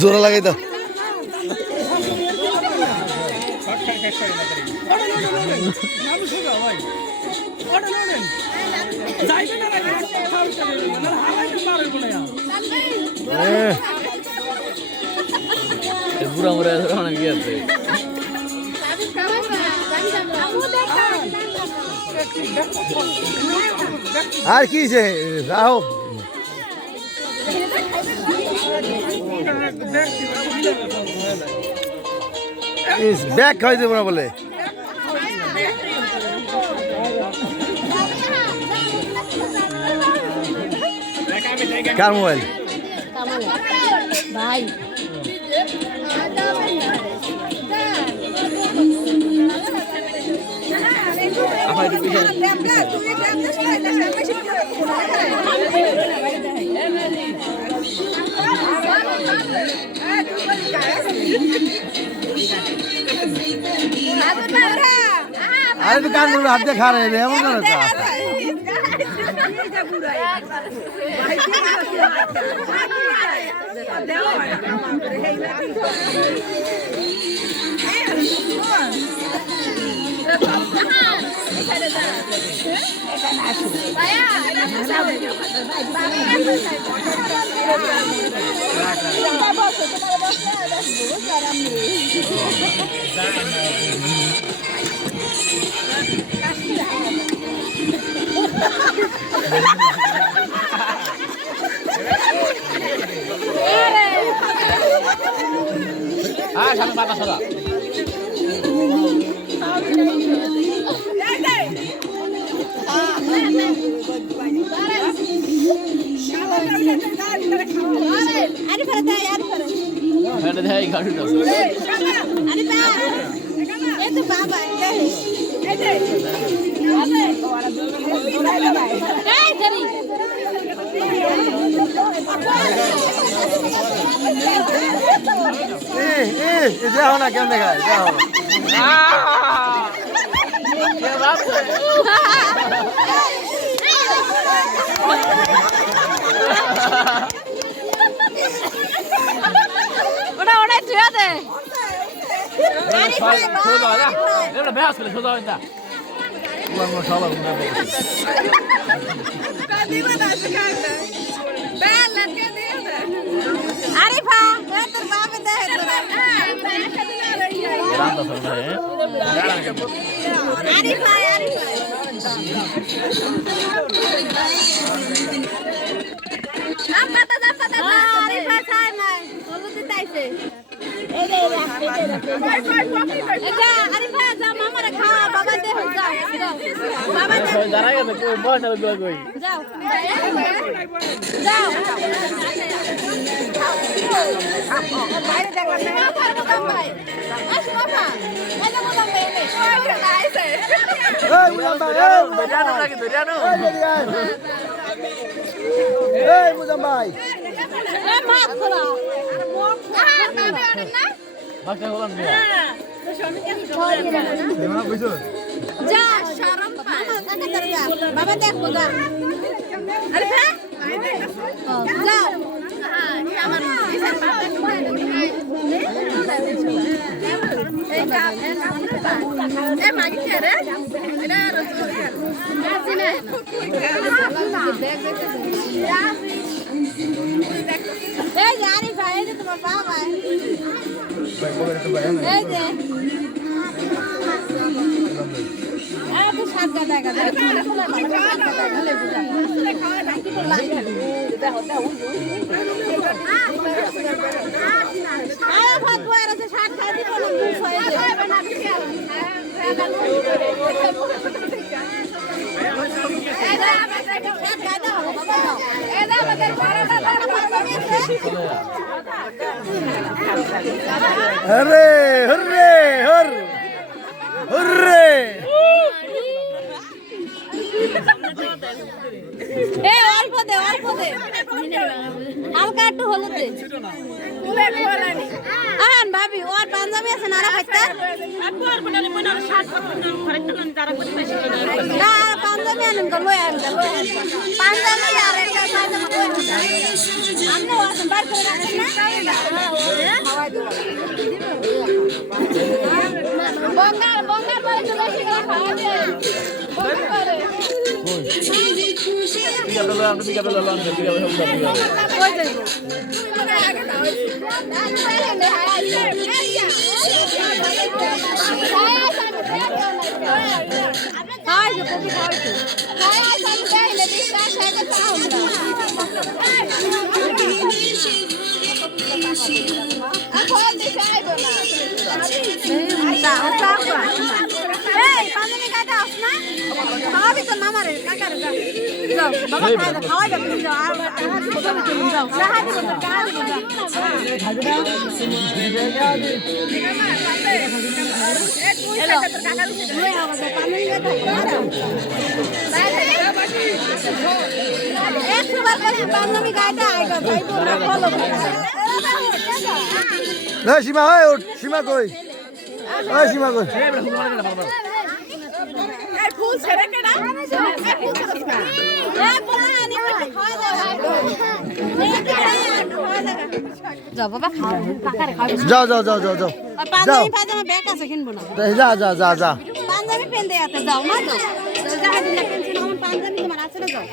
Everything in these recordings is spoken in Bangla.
জোড়া লাগাই দাও বুড়া বুড়া অনেক কি আছে আর কি যে রাও ব্যাগ খাওয়াই দেবো না বলে কার মোবাইল ভাই अरे तो कान हाथ दे खा रहे थे हम ना ah sama mata saudara ada deh gaduh tuh itu baba দেখো না কেমন দেখায় দেখো ওটা ওটা ছুঁয়া দে সোজা না এটা বেহাস করে সোজা হয় না পুরো সবার আরিফা তোর বাবা দে রান্না সব আরিফা আরিফা ছাই নাই বলতে দিতাইছে এটা আরিফা যা মামারে খাওয়া বাবা দে যাও বাবা দে যারা গেছে কই বয় না কই যাও যাও বাইরে দেখলাম না ভাই আসো বাবা এটা বললাম মেয়ে ওইটা আইছে এই মুজাম্বা দরিয়ানো নাকি দরিয়ানো এই মুজাম্বা এ মাছ খোলা তবে অনেক না বাচ্চা হলাম না দেওয়া কইছো যা শরম পা কাকা তোর যা বাবা দেখো যা আরে ভাই যাও হ্যাঁ আমার বিশাল বাবা এই কাম এ মাগি রে এটা রসুন আছে না দেখ এই জানি ভাই এটা তোমার বাবা এই যে শাক গাদা গাদা হরে হরে হর হরে অল্প দে হালকা একটু হলুদ দে আহান ভাবি ওর পাঞ্জাবি আছে না খাইতে না পাঞ্জাবি আনেন তো লই আনেন পাঞ্জাবি আর একটা পায়জামা লই আনেন আপনি আছেন বার করে রাখেন না বঙ্গাল বলে তো বেশি করে খাওয়া যায় বঙ্গাল কই যাইবো সীমা হয় ওঠ সীমা কই সীমা কই যাও যাও যাও যাও যাও পাঞ্জাবি পায়জামা ব্যাগ আছে কিনবো না যা যা যা যা পাঞ্জাবি পেন দে আতে যাও না যাও যাও দিলে টেনশন আমার পাঞ্জাবি তোমার আছে না যাও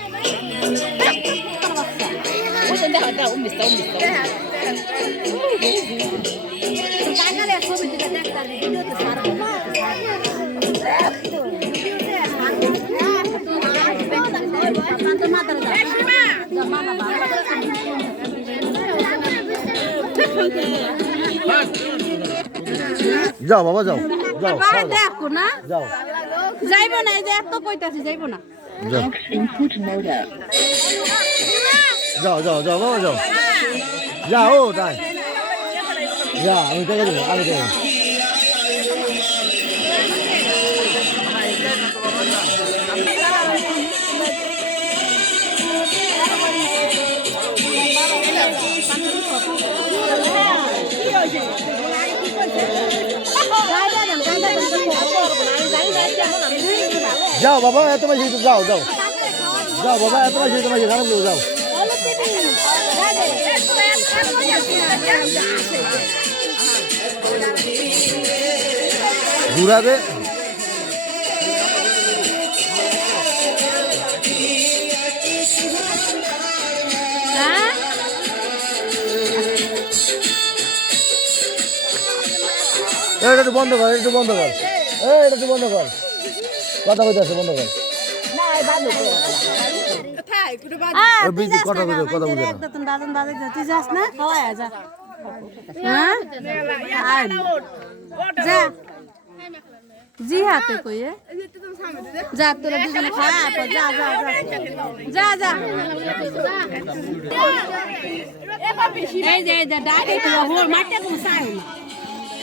কাকালে ছবি দিতে দেখতা ভিডিওতে সারা যাও বাবা যাও যাও দেখো না যাও যাইবো না এই যে এত কইতাছি যাইবো না যাও যাও যাও বাবা যাও যাও তাই যা আমি দেখে দেবো আমি দেখে যাও বাবা এত বেশি যাও যাও যাও বাবা এত বেশি তোমার খারাপ যাও ঘুরাবে এটা একটু বন্ধ কর একটু বন্ধ কর এটা একটু বন্ধ কর কথা কইতে আছে বন্ধ কর কথা বুঝে তুই যাস না যা জি হাতে কই যা তোরা দুজনে খাওয়া যা যা যা যা এই যে ডাকে মাঠে কোনো চাই না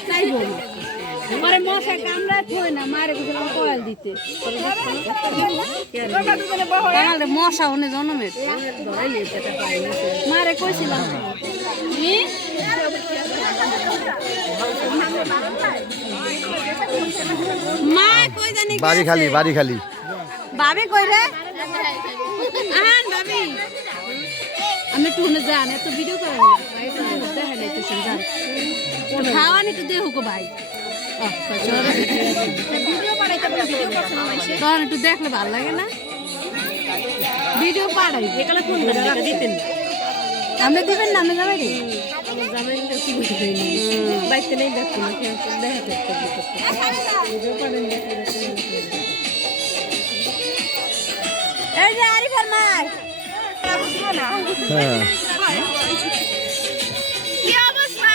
চাইব না আমার মশা কামড়ায় থই না মারে গেছিলাম কয়েল দিতে মশা হনে জন্মের মারে কইছিলাম মা কই জানি বাড়ি খালি বাড়ি খালি ভাবি কই রে আহান ভাবি আমি টুনে জান এত ভিডিও করেন না দেখেন এই তো শুন জান খাওয়ান একটু দেহ গো ভাই তখন একটু দেখলে ভালো লাগে না ভিডিও পাঠাই এখানে ফোন দিতেন আপনি দিবেন না আমি যাবে রে বাইতে নেই দেখো না দেখা এই যে আরিফের মাই হ্যাঁ কি অবস্থা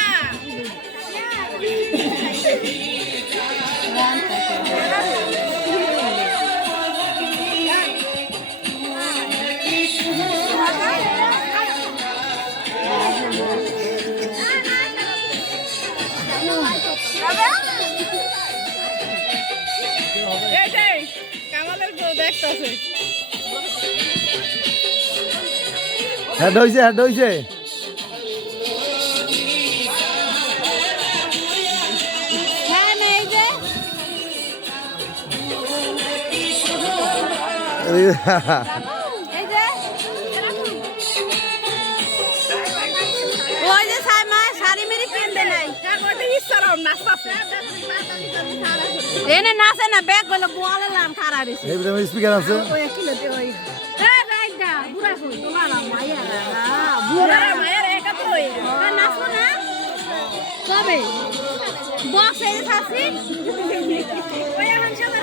হেড হইছে হ্যাঁ না এই যে এই যে ওই যে সাইমা শাড়ি মেরি কিনবে নাই এনে নাচে না ব্যাগ গুলো বলে লাম খারা দিছে এই ভিতরে স্পিকার আছে ওই কিলো দে ওই এ রাইডা বুড়া কই তোমার মাইয়া বুড়া মায়ের একা তো ওই নাচো না কবে বক্স এই থাকি ওই এখন চলে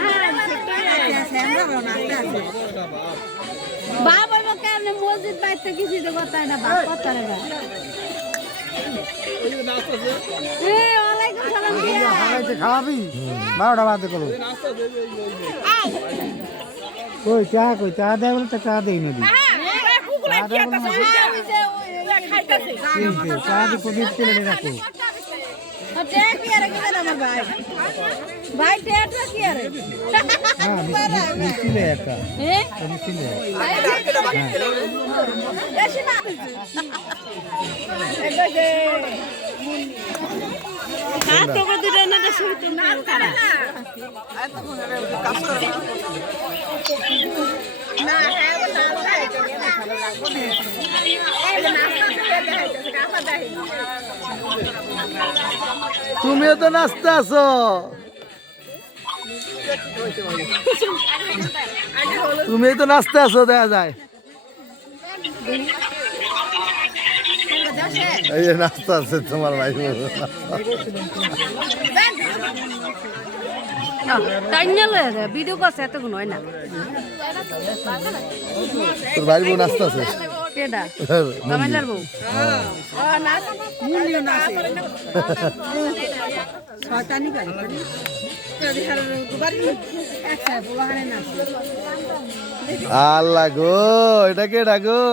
বাবা বাবা কেন মসজিদ বাইতে কিছু তো কথা না বাপ কথা না এ ওয়ালাইকুম সালাম দিয়া খাওয়াবি 12টা বাজে করো কই চা দেয় বলে তো চা দেই না দি চা দি প্রদীপ তুলে রাখো ভাই টেটা কি আরে হ্যাঁ মিষ্টিলে একটা মিষ্টিলে হ্যাঁ তোকে দুটো না শুনতে না করে না কাজ করে না হ্যাঁ তুমিও তো নাচতে আছো তুমি তো নাচতে আছো দেখা যায় এই যে নাচতে আছে তোমার ভাই ভিডিও করছে এতক্ষণ হয় না তোর ভাই বোন নাচতে আছে কেডা কামাইলার বউ মুন্নিও নাচে শয়তানি করে আল্লাহ গো এটা কে ডাগো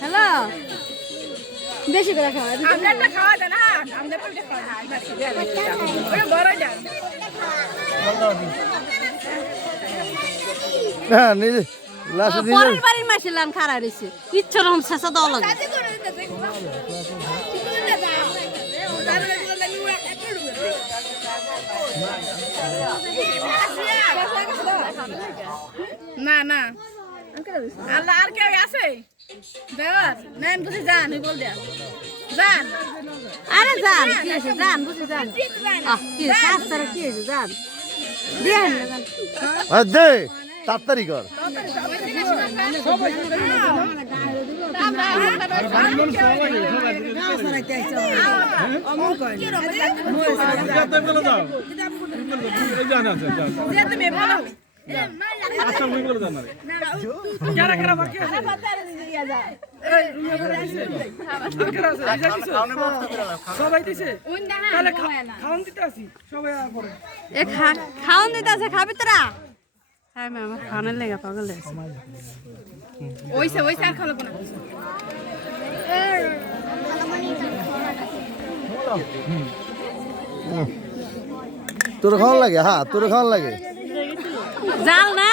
হ্যালো বেশি করে খাওয়া খাওয়া যায় না হ্যাঁ নিজে লাস্টে নিজে পরের বাড়ির মাসে লান খারা রইছে ইচ্ছা রকম শেষা দাও লাগে না না আল্লাহ আর কেউ আছে দেওয়ার নেন বুঝি যান বল দেয়া যান আরে যান কি আছে যান বুঝি যান কি শাস্ত্র কি আছে যান দেন দে তাড়াতাড়ি কর খাওয়ান দিতে আছে খাবি তোরা হ্যাঁ ম্যাম আমার খাওয়ানোর লেগে পাগল আছে ওইসে আর খাওয়া লাগবে না তোর খাওয়ান লাগে হ্যাঁ তোর খাওয়ান লাগে জাল না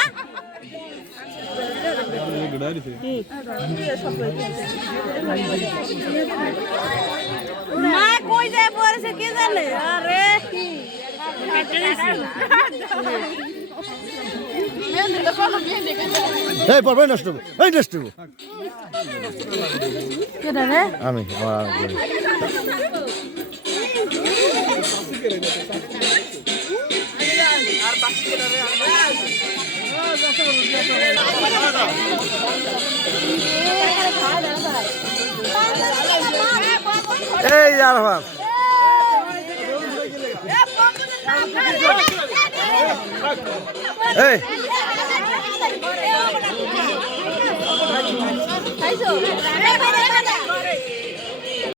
মা কই যায় পড়েছে কে জানে আরে এই পড়বে নষ্ট হবে এই নষ্ট হবে কেডা রে আমি আমার এই আরফান এই খাইছো